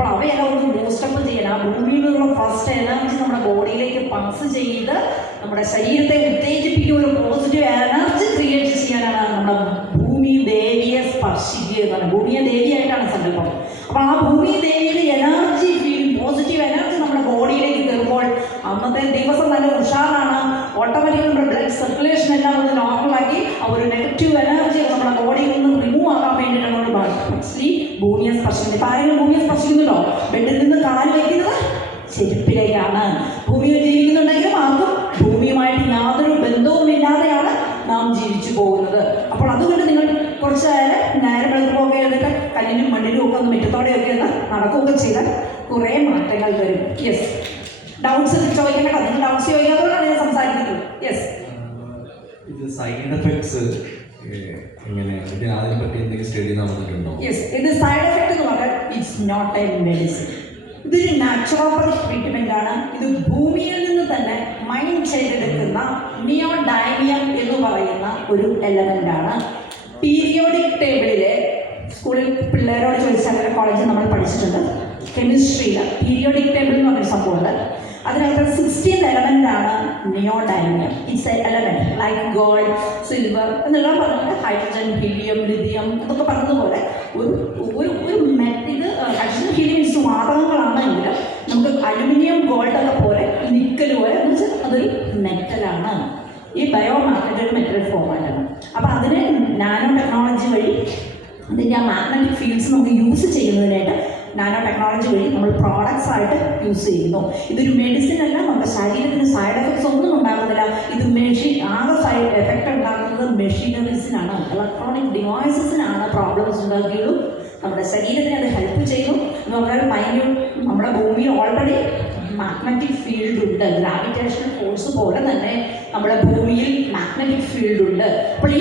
അപ്പോൾ അവയെല്ലാം ഒന്ന് ബൂസ്റ്റപ്പ് ചെയ്യാൻ, ആ ഭൂമിയിൽ നിന്നുള്ള ഫസ്റ്റ് എനർജി നമ്മുടെ ബോഡിയിലേക്ക് പാസ് ചെയ്ത് നമ്മുടെ ശരീരത്തെ ഉത്തേജിപ്പിക്കുന്ന ഒരു പോസിറ്റീവ് എനർജി ക്രിയേറ്റ് ചെയ്യാനാണ് നമ്മുടെ ഭൂമി ദേവിയെ സ്പർശിക്കുക എന്ന് പറയുന്നത്. ഭൂമിയെ ദേവിയായിട്ടാണ് സങ്കല്പം. അപ്പോൾ ആ ഭൂമി ദേവിയുടെ എനർജി പോസിറ്റീവ് എനർജി നമ്മുടെ ബോഡിയിലേക്ക് കയറുമ്പോൾ അന്നത്തെ ദിവസം നല്ല ഉഷാറാണ്. ഓട്ടോമാറ്റിക്കലി നമ്മുടെ ബ്ലഡ് സർക്കുലേഷൻ എല്ലാം ഒന്ന് നോർമലാക്കി ആ ഒരു നെഗറ്റീവ് എനർജി നമ്മുടെ ബോഡിയിൽ നിന്ന് റിമൂവ് ആകാൻ വേണ്ടിയിട്ടാണ് നമ്മൾ ആക്ച്വലി ഭൂമിയെ സ്പർശിക്കുന്നത്. ഇപ്പം ആരെങ്കിലും ഭൂമിയെ സ്പർശിക്കുന്നുണ്ടോ? ബെഡിൽ നിന്ന് കാല് വയ്ക്കുന്നത് ചെരുപ്പിലേക്കാണ്. ഭൂമിയിൽ ജീവിക്കുന്നുണ്ടെങ്കിലും ആർക്കും ഭൂമിയുമായിട്ട് യാതൊരു ബന്ധവുമില്ലാതെയാണ് നാം ജീവിച്ചു പോകുന്നത്. അപ്പോൾ അതുകൊണ്ട് നിങ്ങൾ കുറച്ച് നേരം വെളുപ്പൊക്കെ എഴുതിട്ട് കല്ലിനും മണ്ണിനും ഒക്കെ ഒന്ന് മുറ്റത്തോടെയൊക്കെ ഒന്ന് നടക്കുകയൊക്കെ ചെയ്താൽ കുറേ മാറ്റങ്ങൾ വരും. യെസ്, ഡൗട്ട്സ് ചോദിക്കേണ്ട, നിങ്ങൾ ഡൗട്ട്സ് ചോദിക്കാത്തതുകൊണ്ടാണ് ഞാൻ സംസാരിക്കുന്നത്. യെസ്, ഇത് സൈഡ് എഫക്ട്സ് എങ്ങനെ, അതിനെ പറ്റി എന്തെങ്കിലും സ്റ്റഡി നടന്നിട്ടുണ്ടോ? യെസ്, ഇത് സൈഡ് എഫക്ട് എന്ന് പറഞ്ഞാൽ ഇറ്റ്സ് നോട്ട് എ മെഡിസിൻ. ഇതൊരു നാച്ചുറോപ്പതി ട്രീറ്റ്മെൻ്റ് ആണ്. ഇത് ഭൂമിയിൽ നിന്ന് തന്നെ മൈൻ ചെയ്തെടുക്കുന്ന നിയോഡൈമിയം എന്ന് പറയുന്ന ഒരു എലമെൻ്റ് ആണ്. പീരിയോഡിക് ടേബിളിലെ സ്കൂളിൽ പിള്ളേരോട് ചോദിച്ചാൽ അങ്ങനെ കോളേജിൽ നമ്മൾ പഠിച്ചിട്ടുണ്ട്. കെമിസ്ട്രിയിൽ പീരിയോഡിക് ടേബിൾ എന്ന് പറഞ്ഞൊരു സംഭവമുണ്ട്. അതിനകത്ത് 16th എലമെൻ്റ് ആണ് neodymium. It's A element like gold, silver എന്നെല്ലാം പറഞ്ഞിട്ട് ഹൈഡ്രജൻ, ഹീലിയം, ലിഥിയം എന്നൊക്കെ പറഞ്ഞതുപോലെ ഒരു ഇത് ഹൈഡ്രജൻ, ഹീലിയം മീൻസ് വാതകങ്ങളാണെങ്കിലും നമുക്ക് അലുമിനിയം, ഗോൾഡൊക്കെ പോലെ നിക്കൽ പോലെ എന്ന് വെച്ചാൽ അതൊരു മെറ്റലാണ്. ഈ ബയോമാഗ്നറ്റ് ഒരു മെറ്റൽ ഫോമായിട്ടാണ്. അപ്പോൾ അതിനെ നാനോ ടെക്നോളജി വഴി അതിൻ്റെ ആ മാഗ്നറ്റിക് ഫീൽഡ്സ് നമുക്ക് യൂസ് ചെയ്യുന്നതിനായിട്ട് നാനോ ടെക്നോളജി വഴി നമ്മൾ പ്രോഡക്ട്സ് ആയിട്ട് യൂസ് ചെയ്യുന്നു. ഇതൊരു മെഡിസിൻ അല്ല, നമ്മുടെ ശരീരത്തിന് സൈഡ് എഫക്ട്സ് ഒന്നും ഉണ്ടാകുന്നില്ല. ഇത് ആകെ സൈഡ് എഫക്റ്റ് ഉണ്ടാക്കുന്നത് മെഷീനറീസിനാണ്, ഇലക്ട്രോണിക് ഡിവൈസസിനാണ് പ്രോബ്ലംസ് ഉണ്ടാക്കുകയുള്ളൂ. നമ്മുടെ ശരീരത്തിന് അത് ഹെൽപ്പ് ചെയ്യുന്നു. നമ്മുടെ നമ്മുടെ ഭൂമിയിൽ ഓൾറെഡി മാഗ്നറ്റിക് ഫീൽഡ് ഉണ്ട്. ഗ്രാവിറ്റേഷണൽ ഫോഴ്സ് പോലെ തന്നെ നമ്മുടെ ഭൂമിയിൽ മാഗ്നറ്റിക് ഫീൽഡ് ഉണ്ട്. അപ്പോൾ ഈ